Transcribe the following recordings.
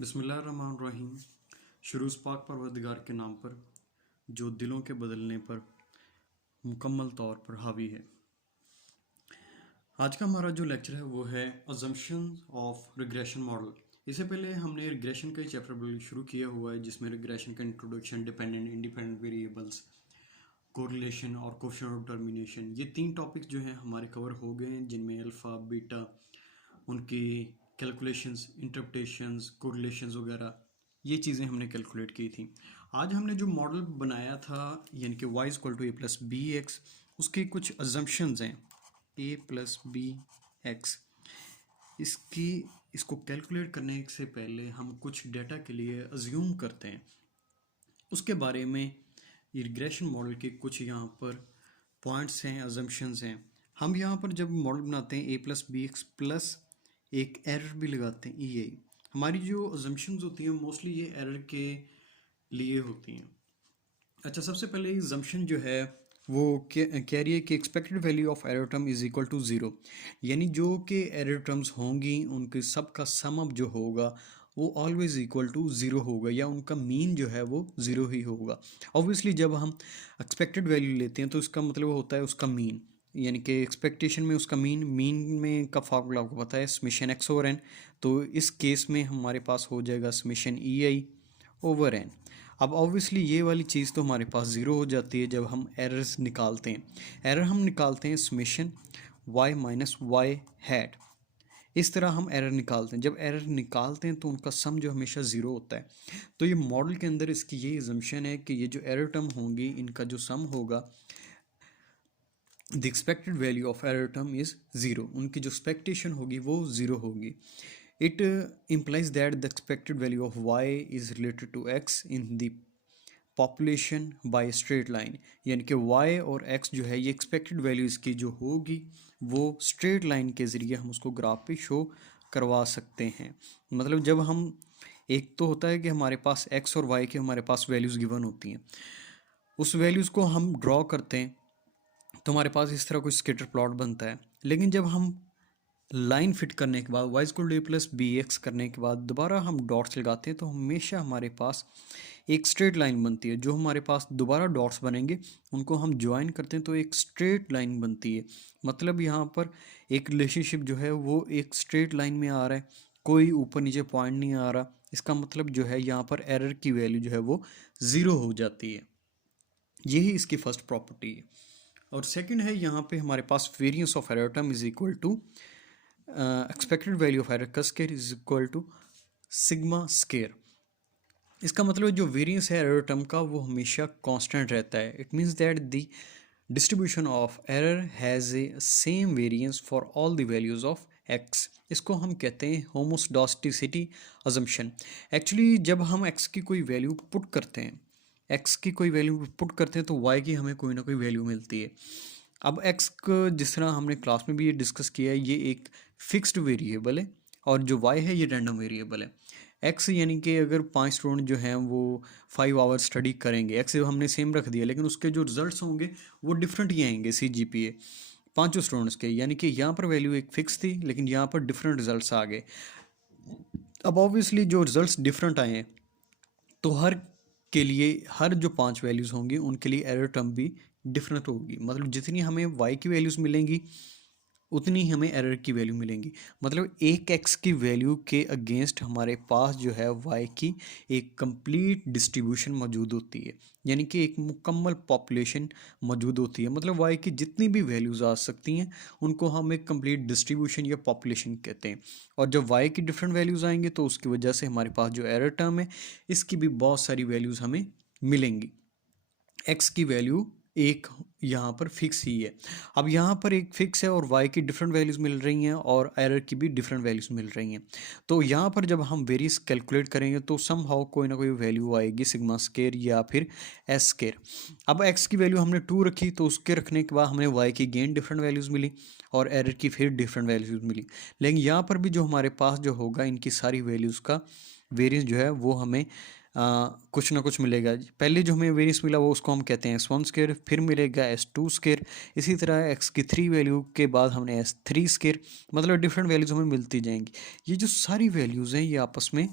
बिस्मिल्लाहिर्रहमानिर्रहीम। शुरूज़ पाक परवरदिगार के नाम पर जो दिलों के बदलने पर मुकम्मल तौर पर हावी है। आज का हमारा जो लेक्चर है वो है अजम्पशंस ऑफ रिग्रेशन मॉडल। इससे पहले हमने रिग्रेशन का ही चैप्टर शुरू किया हुआ है जिसमें रिग्रेशन का introduction, dependent independent variables, correlation और कोएफिशिएंट ऑफ टर्मिनेशन, ये 3 टॉपिक्स जो हैं हमारे कवर हो गए हैं, जिनमें अल्फ़ा बीटा, उनकी कैलकुलेशंस, इंटरप्रिटेशंस, कोरिलेशंस वगैरह ये चीज़ें हमने कैलकुलेट की थी। आज हमने जो मॉडल बनाया था यानी कि y equal to A plus B x, उसके कुछ अजम्पशंस हैं a प्लस बी एक्स। इसको कैलकुलेट करने से पहले हम कुछ डेटा के लिए अज्यूम करते हैं, उसके बारे में रिग्रेशन मॉडल के कुछ यहाँ पर पॉइंट्स हैं, अजम्पशंस हैं। हम यहाँ पर जब मॉडल बनाते हैं a plus B x plus एक एरर भी लगाते हैं ई आई, हमारी जो अजम्पशंस होती हैं मोस्टली ये एरर के लिए होती हैं। अच्छा, सबसे पहले अजम्पशन जो है वो कह रही है कि expected value of error term is equal to zero, यानी जो कि एरर टर्म्स होंगी उनके सब का सम अप जो होगा वो ऑलवेज इक्वल टू ज़ीरो होगा, या उनका मीन जो है वो ज़ीरो ही होगा। ऑब्वियसली जब हम एक्सपेक्टेड वैल्यू लेते हैं तो इसका मतलब होता है उसका मीन, यानी कि एक्सपेक्टेशन में उसका मीन में का फार्मूला आपको पता है समेशन एक्स ओवर एन। तो इस केस में हमारे पास हो जाएगा summation e i over n. अब ऑब्वियसली ये वाली चीज़ तो हमारे पास ज़ीरो हो जाती है जब हम एरर्स निकालते हैं। एरर हम निकालते हैं summation y minus y hat, इस तरह हम एरर निकालते हैं। जब एरर निकालते हैं तो उनका सम जो हमेशा ज़ीरो होता है। तो ये मॉडल के अंदर इसकी ये अजम्पशन है कि ये जो एरर टर्म होंगी इनका जो सम होगा, the expected value of error term is zero, उनकी जो एक्सपेक्टेशन होगी वो ज़ीरो होगी। It implies that the expected value of y is related to x in the population by a straight line, यानी कि y और x जो है ये expected value इसकी जो होगी वो straight line के ज़रिए हम उसको ग्राफ पे शो करवा सकते हैं। मतलब जब हम, एक तो होता है कि हमारे पास x और y के हमारे पास वैल्यूज़ गिवन होती हैं, उस वैल्यूज़ को हम ड्रॉ करते हैं तो हमारे पास इस तरह कोई स्केटर प्लॉट बनता है। लेकिन जब हम लाइन फिट करने के बाद Y equal to A plus B X करने के बाद दोबारा हम डॉट्स लगाते हैं तो हमेशा हमारे पास एक स्ट्रेट लाइन बनती है। जो हमारे पास दोबारा डॉट्स बनेंगे उनको हम ज्वाइन करते हैं तो एक स्ट्रेट लाइन बनती है। मतलब यहाँ पर एक रिलेशनशिप जो है वो एक स्ट्रेट लाइन में आ रहा है, कोई ऊपर नीचे पॉइंट नहीं आ रहा। इसका मतलब जो है यहाँ पर एरर की वैल्यू जो है वो ज़ीरो हो जाती है। यही इसकी फर्स्ट प्रॉपर्टी है। और सेकंड है यहाँ पे हमारे पास variance of error term is equal to expected value of error का square is equal to sigma square. इसका मतलब जो वेरिएंस है एरर टर्म का वो हमेशा कांस्टेंट रहता है। It means that the distribution of error has a same variance for all the values of x. इसको हम कहते हैं होमोस्डॉस्टिसिटी अजम्पशन। एक्चुअली जब हम एक्स की कोई वैल्यू पुट करते हैं, एक्स की कोई वैल्यू पुट करते हैं तो वाई की हमें कोई ना कोई वैल्यू मिलती है। अब एक्स को जिस तरह हमने क्लास में भी ये डिस्कस किया है, ये एक फिक्स्ड वेरिएबल है और जो वाई है ये रैंडम वेरिएबल है। एक्स यानी कि अगर 5 स्टूडेंट जो हैं वो 5 आवर स्टडी करेंगे, एक्स हमने सेम रख दिया, लेकिन उसके जो रिजल्ट्स होंगे वो डिफरेंट ही आएंगे सी जी पी ए पाँचों स्टूडेंट्स के। यानी कि यहाँ पर वैल्यू एक फिक्स थी लेकिन यहाँ पर डिफरेंट रिजल्ट्स आ गए। अब ऑब्वियसली जो रिजल्ट्स डिफरेंट आए हैं तो हर के लिए हर जो 5 वैल्यूज़ होंगी उनके लिए एरर टर्म भी डिफरेंट होगी। मतलब जितनी हमें y की वैल्यूज़ मिलेंगी उतनी हमें एरर की वैल्यू मिलेंगी। मतलब एक x की वैल्यू के अगेंस्ट हमारे पास जो है y की एक कंप्लीट डिस्ट्रीब्यूशन मौजूद होती है, यानी कि एक मुकम्मल पॉपुलेशन मौजूद होती है। मतलब y की जितनी भी वैल्यूज़ आ सकती हैं उनको हम एक कंप्लीट डिस्ट्रीब्यूशन या पॉपुलेशन कहते हैं। और जब y की डिफरेंट वैल्यूज़ आएंगे तो उसकी वजह से हमारे पास जो एरर टर्म है इसकी भी बहुत सारी वैल्यूज़ हमें मिलेंगी। x की वैल्यू एक यहाँ पर फिक्स ही है। अब यहाँ पर एक फिक्स है और y की डिफरेंट वैल्यूज़ मिल रही हैं और एरर की भी डिफरेंट वैल्यूज़ मिल रही हैं। तो यहाँ पर जब हम वेरियस कैलकुलेट करेंगे तो सम हाउ कोई ना कोई वैल्यू आएगी सिग्मा स्केयर या फिर एस स्केयर। अब x की वैल्यू हमने 2 रखी तो उसके रखने के बाद हमें y की गेन डिफरेंट वैल्यूज़ मिली और एरर की फिर डिफरेंट वैल्यूज़ मिली। लेकिन यहाँ पर भी जो हमारे पास जो होगा इनकी सारी वैल्यूज़ का वेरियंस जो है वो हमें कुछ ना कुछ मिलेगा। पहले जो हमें वेरियंस मिला वो उसको हम कहते हैं S1 स्केयर, फिर मिलेगा S2 स्केयर, इसी तरह x की 3 वैल्यू के बाद हमने S3 स्केयर, मतलब डिफरेंट वैल्यूज़ हमें मिलती जाएंगी। ये जो सारी वैल्यूज़ हैं ये आपस में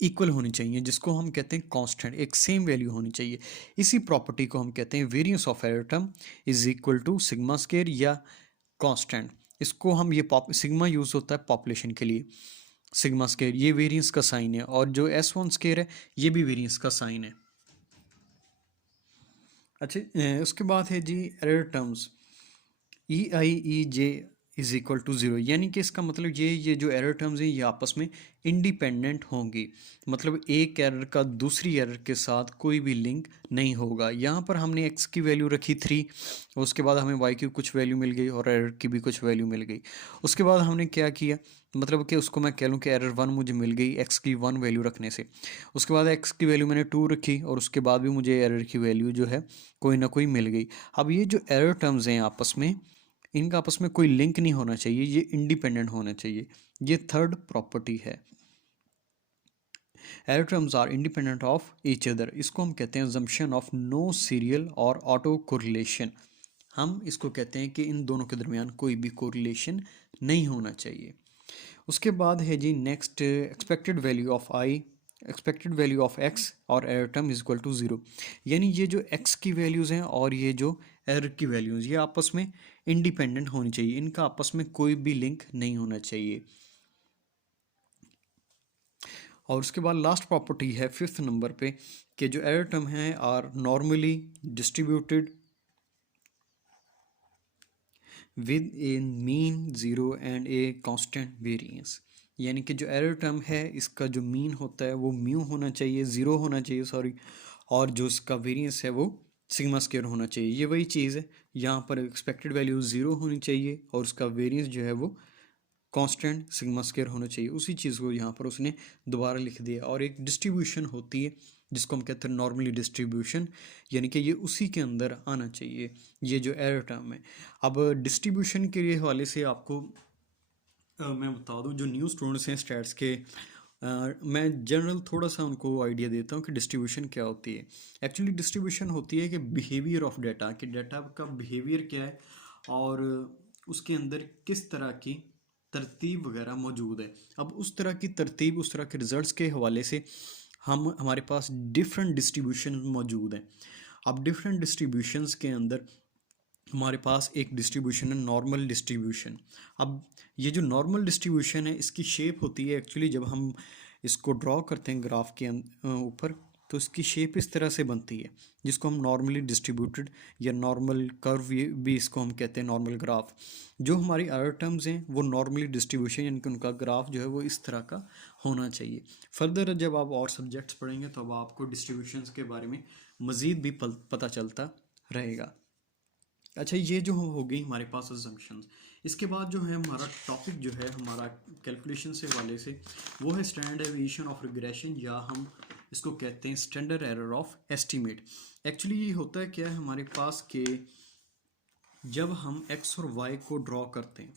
इक्वल होनी चाहिए, जिसको हम कहते हैं कांस्टेंट, एक सेम वैल्यू होनी चाहिए। इसी प्रॉपर्टी को हम कहते हैं variance of error term is equal to sigma square या कांस्टेंट। इसको हम ये सिग्मा यूज होता है पॉपुलेशन के लिए, सिग्मा स्क्वायर ये वेरिएंस का साइन है, और जो S1 स्क्वायर है ये भी वेरिएंस का साइन है। अच्छा, उसके बाद है जी error terms EI EJ is equal to zero, यानी कि इसका मतलब ये जो एरर टर्म्स हैं ये आपस में इंडिपेंडेंट होंगी, मतलब एक एरर का दूसरी एरर के साथ कोई भी लिंक नहीं होगा। यहाँ पर हमने x की वैल्यू रखी 3, उसके बाद हमें y की कुछ वैल्यू मिल गई और एरर की भी कुछ वैल्यू मिल गई। उसके बाद हमने क्या किया, मतलब कि उसको मैं कह लूँ कि एरर 1 मुझे मिल गई x की 1 वैल्यू रखने से। उसके बाद x की वैल्यू मैंने 2 रखी और उसके बाद भी मुझे एरर की वैल्यू जो है कोई ना कोई मिल गई। अब ये जो एरर टर्म्स हैं आपस में, इनका आपस में कोई लिंक नहीं होना चाहिए, ये इंडिपेंडेंट होना चाहिए। ये थर्ड प्रॉपर्टी है। Error terms are independent of each other, इसको हम कहते हैं assumption ऑफ नो सीरियल और ऑटो कोरिलेशन। हम इसको कहते हैं कि इन दोनों के दरमियान कोई भी कोरिलेशन नहीं होना चाहिए। उसके बाद है जी next expected value of I, expected value of x और error term is equal to zero, यानी ये जो एक्स की वैल्यूज़ हैं और ये जो एरर की वैल्यूज़ ये आपस में इंडिपेंडेंट होनी चाहिए, इनका आपस में कोई भी लिंक नहीं होना चाहिए। और उसके बाद लास्ट प्रॉपर्टी है 5th नंबर पे कि जो एरर टर्म है are normally distributed with a mean zero and a constant variance, यानी कि जो एरर टर्म है इसका जो मीन होता है वो म्यू होना चाहिए, ज़ीरो होना चाहिए सॉरी, और जो इसका वेरिएंस है वो सिग्मा स्क्वायर होना चाहिए। ये वही चीज़ है, यहाँ पर एक्सपेक्टेड वैल्यू ज़ीरो होनी चाहिए और उसका वेरिएंस जो है वो कांस्टेंट सिग्मा स्क्वायर होना चाहिए। उसी चीज़ को यहाँ पर उसने दोबारा लिख दिया। और एक डिस्ट्रीब्यूशन होती है जिसको हम कहते हैं नॉर्मली डिस्ट्रीब्यूशन, यानी कि ये उसी के अंदर आना चाहिए ये जो एरर टर्म है। अब डिस्ट्रीब्यूशन के हवाले से आपको मैं बता दूं, जो न्यू स्टूडेंट्स हैं स्टैट्स के, मैं जनरल थोड़ा सा उनको आइडिया देता हूँ कि डिस्ट्रीब्यूशन क्या होती है। एक्चुअली डिस्ट्रीब्यूशन होती है कि बिहेवियर ऑफ डाटा, कि डाटा का बिहेवियर क्या है और उसके अंदर किस तरह की तरतीब वगैरह मौजूद है। अब उस तरह की तरतीब, उस तरह के रिजल्ट्स के हवाले से हमारे पास डिफरेंट डिस्ट्रीब्यूशन मौजूद हैं। अब डिफरेंट डिस्ट्रीब्यूशंस के अंदर हमारे पास एक डिस्ट्रीब्यूशन है नॉर्मल डिस्ट्रीब्यूशन। अब ये जो नॉर्मल डिस्ट्रीब्यूशन है इसकी शेप होती है, एक्चुअली जब हम इसको ड्रॉ करते हैं ग्राफ के ऊपर, तो इसकी शेप इस तरह से बनती है जिसको हम नॉर्मली डिस्ट्रीब्यूटेड या नॉर्मल कर्व भी इसको हम कहते हैं, नॉर्मल ग्राफ। जो हमारी अदर टर्म्स हैं वो नॉर्मली डिस्ट्रीब्यूशन, यानी कि उनका ग्राफ जो है वो इस तरह का होना चाहिए। फर्दर जब आप और सब्जेक्ट्स पढ़ेंगे तो अब आपको डिस्ट्रीब्यूशंस के बारे में मज़ीद भी पता चलता रहेगा। अच्छा, ये जो हो गई हमारे पास assumptions। इसके बाद जो है हमारा टॉपिक जो है हमारा कैलकुलेशन से वाले से, वो है स्टैंडर्ड डेविएशन ऑफ रिग्रेशन, या हम इसको कहते हैं standard error of estimate. Actually ये होता है क्या है हमारे पास के जब हम x और y को ड्रॉ करते हैं,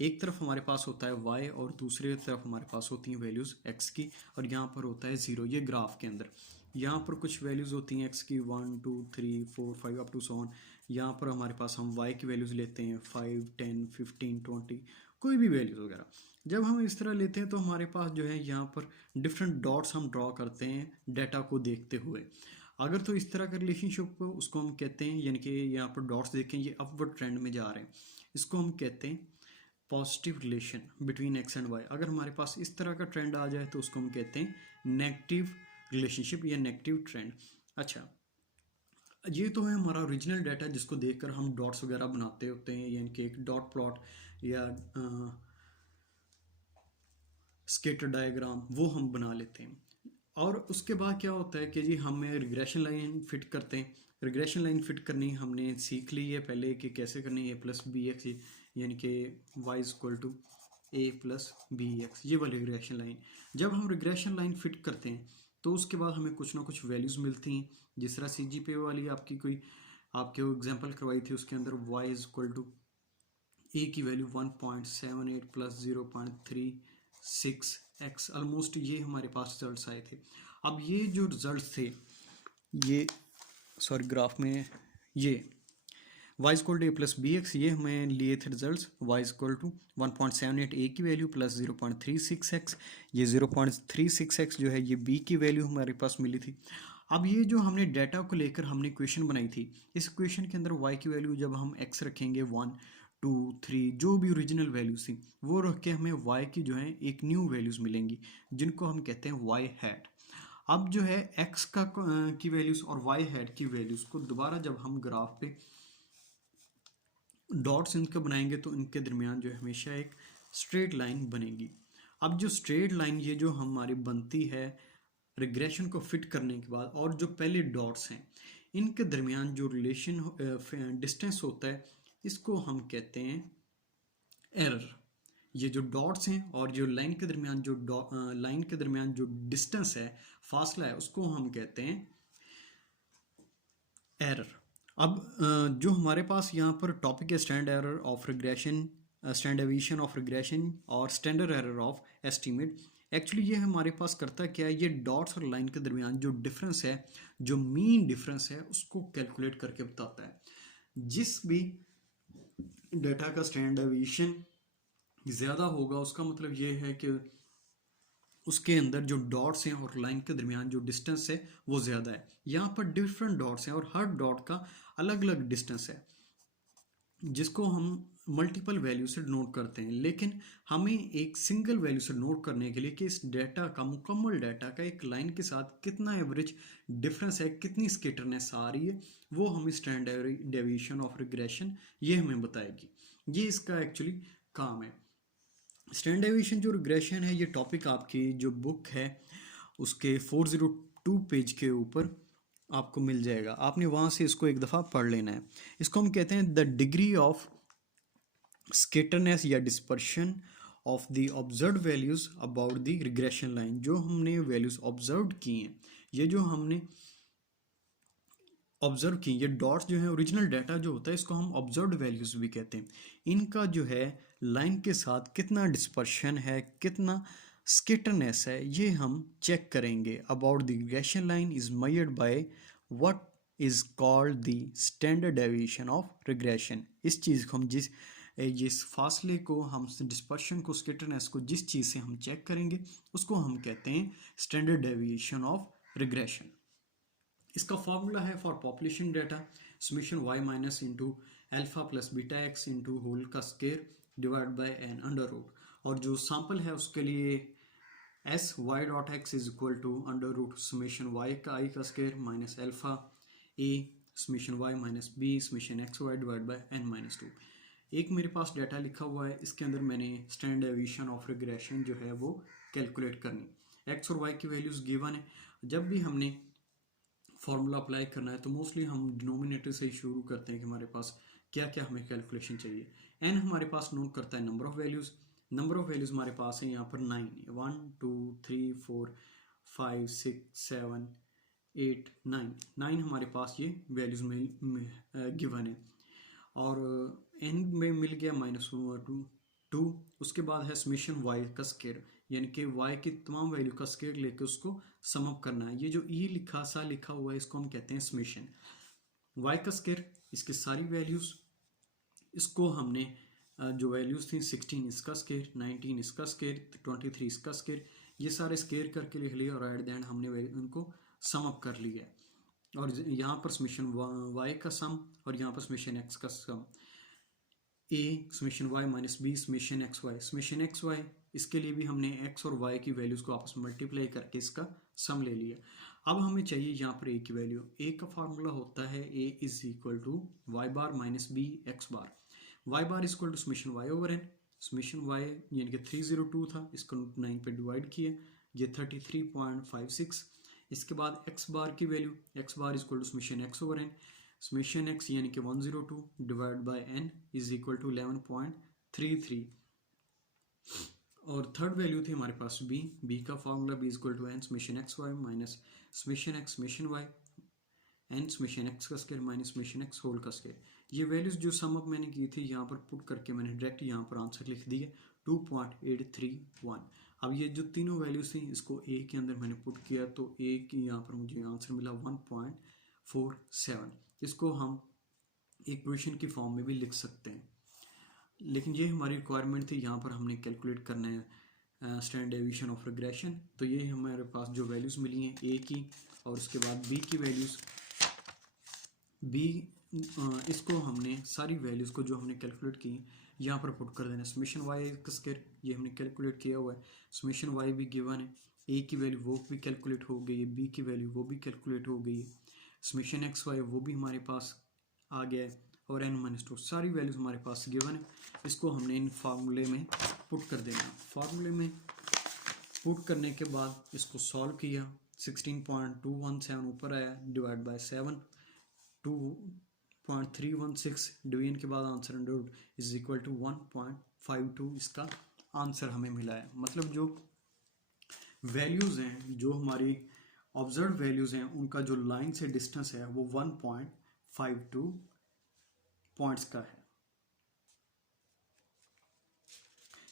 एक तरफ हमारे पास होता है y और दूसरी तरफ हमारे पास होती हैं वैल्यूज़ x की, और यहाँ पर होता है ज़ीरो। ये ग्राफ के अंदर यहाँ पर कुछ वैल्यूज़ होती हैं x की 1 2 3 4 5 अप टू सो ऑन। यहाँ पर हमारे पास हम y की वैल्यूज़ लेते हैं 5 10 15 20, कोई भी वैल्यूज़ वगैरह। जब हम इस तरह लेते हैं तो हमारे पास जो है यहाँ पर डिफरेंट डॉट्स हम ड्रॉ करते हैं डाटा को देखते हुए। अगर तो इस तरह का रिलेशनशिप को उसको हम कहते हैं, यानी कि यहाँ पर डॉट्स देखें ये अपवर्ड ट्रेंड में जा रहे हैं, इसको हम कहते हैं positive relation between X and Y. अगर हमारे पास इस तरह का ट्रेंड आ जाए तो उसको हम कहते हैं नेगेटिव रिलेशनशिप या नेगेटिव ट्रेंड। अच्छा, ये तो है हमारा ओरिजिनल डाटा जिसको देखकर हम डॉट्स वगैरह बनाते होते हैं, यानी कि एक डॉट प्लॉट या स्केटर डायग्राम वो हम बना लेते हैं। और उसके बाद क्या होता है कि जी हमें रिग्रेशन लाइन फिट करते हैं। रिग्रेशन लाइन फिट करनी हमने सीख ली है पहले कि कैसे करनी है, a+bx, यानी कि y इक्वल टू a+bx, ये वाली रिग्रेशन लाइन। जब हम रिग्रेशन लाइन फिट करते हैं तो उसके बाद हमें कुछ ना कुछ वैल्यूज़ मिलती हैं, जिस तरह CGPA वाली आपकी कोई आपके एग्जांपल करवाई थी उसके अंदर y इक्वल टू a की वैल्यू 1.78 प्लस 0.36x, ऑलमोस्ट ये हमारे पास रिजल्ट्स आए थे। अब ये जो रिजल्ट्स थे ये सॉरी ग्राफ में ये y equal to A plus B X, ये हमें लिए थे results. y equal to 1.78 A की वैल्यू प्लस 0.36 एक्स, ये 0.36 एक्स जो है ये b की वैल्यू हमारे पास मिली थी। अब ये जो हमने डाटा को लेकर हमने इक्वेशन बनाई थी, इस इक्वेशन के अंदर y की वैल्यू जब हम x रखेंगे 1 2 3 जो भी ओरिजिनल वैल्यूज थी वो रख के हमें y की जो है एक न्यू वैल्यूज मिलेंगी जिनको हम कहते हैं y हैट। अब जो है x का की वैल्यूज और y हैट की वैल्यूज को दोबारा जब हम ग्राफ पे डॉट्स इनके बनाएंगे तो इनके दरमियान जो है हमेशा एक स्ट्रेट लाइन बनेगी। अब जो स्ट्रेट लाइन ये जो हमारी बनती है रिग्रेशन को फिट करने के बाद, और जो पहले डॉट्स हैं इनके दरमियान जो रिलेशन डिस्टेंस होता है इसको हम कहते हैं एरर। ये जो डॉट्स हैं और जो लाइन के दरमियान जो लाइन के दरमियान जो डिस्टेंस है, फासला है, उसको हम कहते हैं एरर। अब जो हमारे पास यहाँ पर टॉपिक है stand error of regression, stand deviation of regression और standard error of estimate. Actually ये हमारे पास करता क्या है, ये डॉट्स और लाइन के दरमियान जो डिफरेंस है, जो मीन डिफरेंस है, उसको कैलकुलेट करके बताता है। जिस भी डेटा का स्टैंडर्ड डेविएशन ज़्यादा होगा उसका मतलब ये है कि उसके अंदर जो डॉट्स हैं और लाइन के दरमियान जो डिस्टेंस है वो ज़्यादा है। यहाँ पर डिफरेंट डॉट्स हैं और हर डॉट का अलग अलग डिस्टेंस है जिसको हम मल्टीपल वैल्यू से नोट करते हैं। लेकिन हमें एक सिंगल वैल्यू से नोट करने के लिए कि इस डेटा का, मुकम्मल डेटा का एक लाइन के साथ कितना एवरेज डिफरेंस है, कितनी स्केटरनेस आ रही है, वो हमें स्टैंडर्ड डेविएशन ऑफ रिग्रेशन ये हमें बताएगी। ये इसका एक्चुअली काम है। स्टैंडर्ड डेविएशन जो रिग्रेशन है ये टॉपिक आपकी जो बुक है उसके 402 पेज के ऊपर आपको मिल जाएगा। आपने वहाँ से इसको एक दफ़ा पढ़ लेना है। इसको हम कहते हैं द डिग्री ऑफ स्केटरनेस या dispersion of the observe values about the regression line. जो हमने वैल्यूज ऑब्जर्व की हैं, ये जो हमने ऑब्जर्व की, ये डॉट्स जो है ओरिजिनल डाटा जो होता है इसको हम ऑब्जर्व्ड वैल्यूज भी कहते हैं। इनका जो है लाइन के साथ कितना डिस्पर्शन है, कितना स्केटरनेस है, ये हम चेक करेंगे। About the regression line is measured by what is called the standard deviation of regression. इस चीज़ को हम जिस फासले को, हम डिस्पर्शन को, स्केटरनेस को जिस चीज़ से हम चेक करेंगे उसको हम कहते हैं स्टैंडर्ड डेविएशन ऑफ रिग्रेशन। इसका फॉर्मूला है for population data summation y minus into alpha plus beta x into whole का square divide by n under root, और जो सैंपल है उसके लिए s y dot x is equal to under root summation y का I का square minus alpha a summation y minus b summation x y divide by n minus 2। एक मेरे पास data लिखा हुआ है, इसके अंदर मैंने स्टैंडर्ड डेविएशन ऑफ रिग्रेशन जो है वो कैलकुलेट करनी। एक्स और वाई की वैल्यूज गिवन है। जब भी हमने फॉर्मूला अप्लाई करना है तो मोस्टली हम डिनोमिनेटर से ही शुरू करते हैं कि हमारे पास क्या क्या हमें कैलकुलेशन चाहिए। एन हमारे पास नोट करता है number of values. Number of values हमारे पास है यहाँ पर 9, 1 2 3 4 5 6 7 8 9 हमारे पास ये वैल्यूज़ में गिवन है। और एन में मिल गया -2। उसके बाद है समेशन वाई का स्केयर, यानी कि वाई की तमाम वैल्यू का स्केयर लेके उसको सम अप करना है। ये जो ई लिखा हुआ है इसको हम कहते हैं समेशन वाई का स्केयर, इसकी सारी वैल्यूज़, इसको हमने जो वैल्यूज़ थी 16 इसका स्केयर, 19 इसका स्केयर, 23 इसका स्केयर, ये सारे स्केयर करके लिख लिया और एट द एंड हमने उनको सम अप कर लिया। और यहाँ पर समेशन वाई का सम और यहाँ पर समेशन एक्स का sum, a summation y minus b summation x y. Summation x y इसके लिए भी हमने एक्स और वाई की वैल्यूज़ को आपस में मल्टीप्लाई करके इसका सम ले लिया। अब हमें चाहिए यहाँ पर ए की वैल्यू। ए का फार्मूला होता है a is equal to y bar minus b x bar. Y bar is equal to summation y over n. Summation y यानी कि 302 था, इसको 9 पे डिवाइड किया, ये 33.56। इसके बाद एक्स बार की value, x bar is equal to summation x over n. Summation x यानी कि 102 divide by n is equal to 11.33। और थर्ड वैल्यू थी हमारे पास बी। बी का formula b is equal to n summation x y minus summation x summation y n summation x का square minus summation x whole का square. ये values जो sum up मैंने की थी यहाँ पर पुट करके मैंने डायरेक्ट यहाँ पर आंसर लिख दिया 2.831। अब ये जो तीनों वैल्यूज थी इसको ए के अंदर मैंने पुट किया तो ए की यहाँ पर मुझे आंसर मिला 1.47। इसको हम इक्वेशन की फॉर्म में भी लिख सकते हैं। लेकिन ये हमारी रिक्वायरमेंट थी, यहाँ पर हमने कैलकुलेट करना है स्टैंडर्ड डेविएशन ऑफ रिग्रेशन। तो ये हमारे पास जो वैल्यूज़ मिली हैं ए की और उसके बाद बी की वैल्यूज़, बी इसको हमने सारी वैल्यूज़ को जो हमने कैलकुलेट की यहाँ पर पुट कर देना। समेशन वाई का स्क्वायर ये हमने कैलकुलेट किया हुआ है, समेशन वाई भी गिवन है, ए की वैल्यू वो भी कैलकुलेट हो गई है, बी की वैल्यू वो भी कैलकुलेट हो गई है, समेशन एक्स वाई वो भी हमारे पास आ गया है, और एन माइनस टू सारी वैल्यूज़ हमारे पास गिवन है। इसको हमने इन फार्मूले में पुट कर देना। फार्मूले में पुट करने के बाद इसको सॉल्व किया, 16.217 ऊपर आया, डिवाइड बाय 7, 2.316 डिवीजन के बाद answer under is equal to 1.52 इसका आंसर हमें मिला है। मतलब जो वैल्यूज़ हैं, जो हमारी ऑब्जर्व वैल्यूज़ हैं, उनका जो लाइन से डिस्टेंस है वो 1.52 पॉइंट्स का है।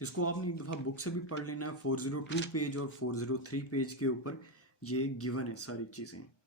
इसको आपने एक दफ़ा बुक से भी पढ़ लेना है, 402 पेज और 403 पेज के ऊपर ये गिवन है सारी चीज़ें।